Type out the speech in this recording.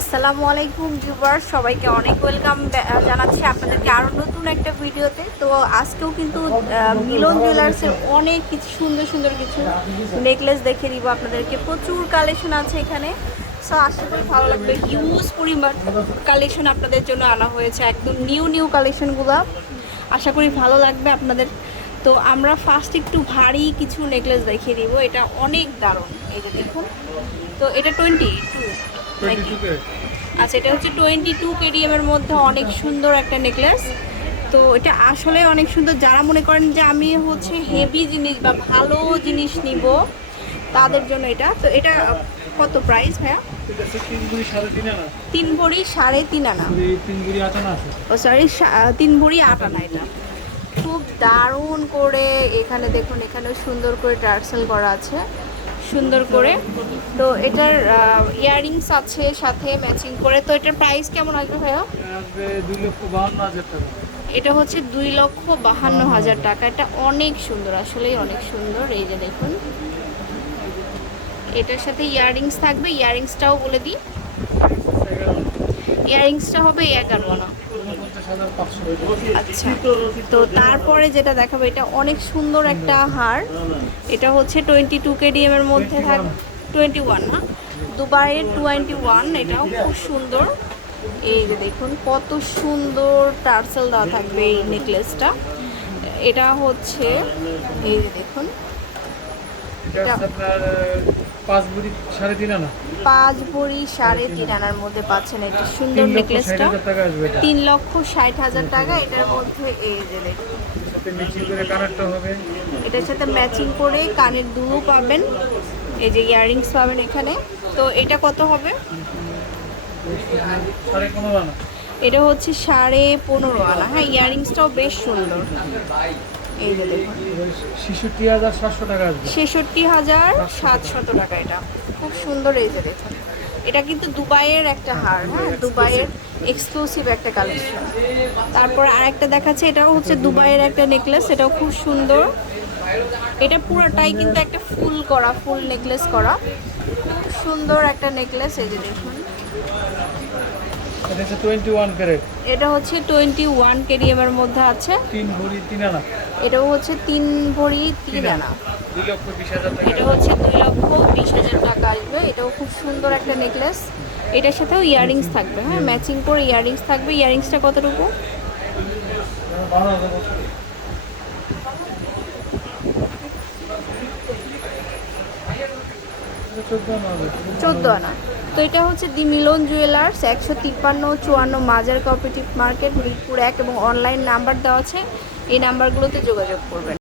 আসসালামু আলাইকুম ভিউয়ার সবাইকে অনেক ওয়েলকাম। জানাচ্ছি আপনাদেরকে আরও নতুন একটা ভিডিওতে। তো আজকেও কিন্তু মিলন জুয়েলার্সের অনেক কিছু, সুন্দর সুন্দর কিছু নেকলেস দেখে দিব আপনাদেরকে। প্রচুর কালেকশন আছে এখানে। সো আশা করি ভালো লাগবে। হিউজ পরিমাণ কালেকশন আপনাদের জন্য আনা হয়েছে। একদম নিউ নিউ কালেকশনগুলো আশা করি ভালো লাগবে আপনাদের। তো আমরা ফার্স্ট একটু ভারী কিছু নেকলেস দেখিয়ে দিব। এটা অনেক দারুণ। এই যে দেখুন। তো এটা টোয়েন্টি টু আচ্ছা এটা হচ্ছে টোয়েন্টি টু কেডিএম এর মধ্যে অনেক সুন্দর একটা নেকলেস তো এটা আসলে অনেক সুন্দর। যারা মনে করেন যে আমি হচ্ছে হেভি জিনিস বা ভালো জিনিস নিব তাদের জন্য এটা। তো এটা কত প্রাইস ভাইয়া? তিন বুড়ি সাড়ে তিন আনা। তিন ভরি সাড়ে তিন আনা। ও সরি তিন ভরি আট আনা এটা। খুব দারুণ করে এখানে দেখুন এখানে সুন্দর করে টার্সেল করা আছে। সুন্দর করে। তো এটার ইয়াররিংস আছে সাথে ম্যাচিং করে। তো এটার প্রাইস কেমন আসবে ভাইয়া? আসবে দুই লক্ষ বাহান্ন হাজার টাকা। এটা হচ্ছে দুই লক্ষ বাহান্ন হাজার টাকা। এটা অনেক সুন্দর আসলেই অনেক সুন্দর। এই যে দেখুন। এটার সাথে ইয়াররিংস থাকবে। ইয়াররিংসটাও বলে দিই। ইয়াররিংসটা হবে এগারো আনা। আচ্ছা তো তারপরে যেটা দেখাবো, এটা অনেক সুন্দর একটা হার। এটা হচ্ছে টোয়েন্টি টু কেডিএম এর মধ্যে থাকবে টোয়েন্টি ওয়ান না? দুবাইয়ের টোয়েন্টি ওয়ান এটাও খুব সুন্দর। এই যে দেখুন, কত সুন্দর টার্সেল দেওয়া থাকবে এই নেকলেসটা এটা হচ্ছে, এই যে দেখুন পাঁচ বুড়ি সাড়ে তিন আনা। পাঁচ ভরি সাড়ে তিন আনার মধ্যে পাচ্ছেন এটা সুন্দর নেকলেসটা। তিন লক্ষ ষাট হাজার টাকা এটার মধ্যে এই যে এটার সাথে ম্যাচিং করে কানের দুলও পাবেন এই যে ইয়াররিংস পাবেন এখানে। তো এটা কত হবে? এটা হচ্ছে সাড়ে পনেরো আনা। হ্যাঁ ইয়াররিংসটাও বেশ সুন্দর। এই যে দেখুন। ছেষট্টি হাজার সাতশো টাকা ছেষট্টি হাজার সাতশত টাকা এটা। খুব সুন্দর এই যে দেখুন। এটা কিন্তু দুবাইয়ের একটা হার হ্যাঁ? দুবাইয়ের এক্সক্লুসিভ একটা কালেকশন তারপর আরেকটা দেখাচ্ছে এটাও হচ্ছে দুবাইয়ের একটা নেকলেস এটাও খুব সুন্দর। এটা পুরোটাই কিন্তু একটা ফুল করা ফুল নেকলেস করা। খুব সুন্দর একটা নেকলেস এই যে দেখুন। এটা হচ্ছে টোয়েন্টি ওয়ান ক্যারেট এটা হচ্ছে কেডিএম এর মধ্যে আছে। ভরি আনা। এটাও হচ্ছে তিন ভরি তিন আনা। দুই লক্ষ বিশ হাজার টাকা। এটা হচ্ছে দুই লক্ষ বিশ হাজার টাকা আসবে। এটাও খুব সুন্দর একটা নেকলেস এটার সাথেও ইয়াররিংস থাকবে হ্যাঁ? ম্যাচিং করে ইয়াররিংস থাকবে। ইয়াররিংসটা কতটুকু বারো হাজার বছর চোদ্দ আনা হবে চোদ্দ আনা। তো এটা হচ্ছে দি মিলন জুয়েলার্স, একশো তিপ্পান্ন, চুয়ান্ন মাজার কোঅপারেটিভ মার্কেট মিরপুর এক এবং অনলাইন নাম্বার দেওয়া আছে। এই নাম্বারগুলোতে যোগাযোগ করবেন।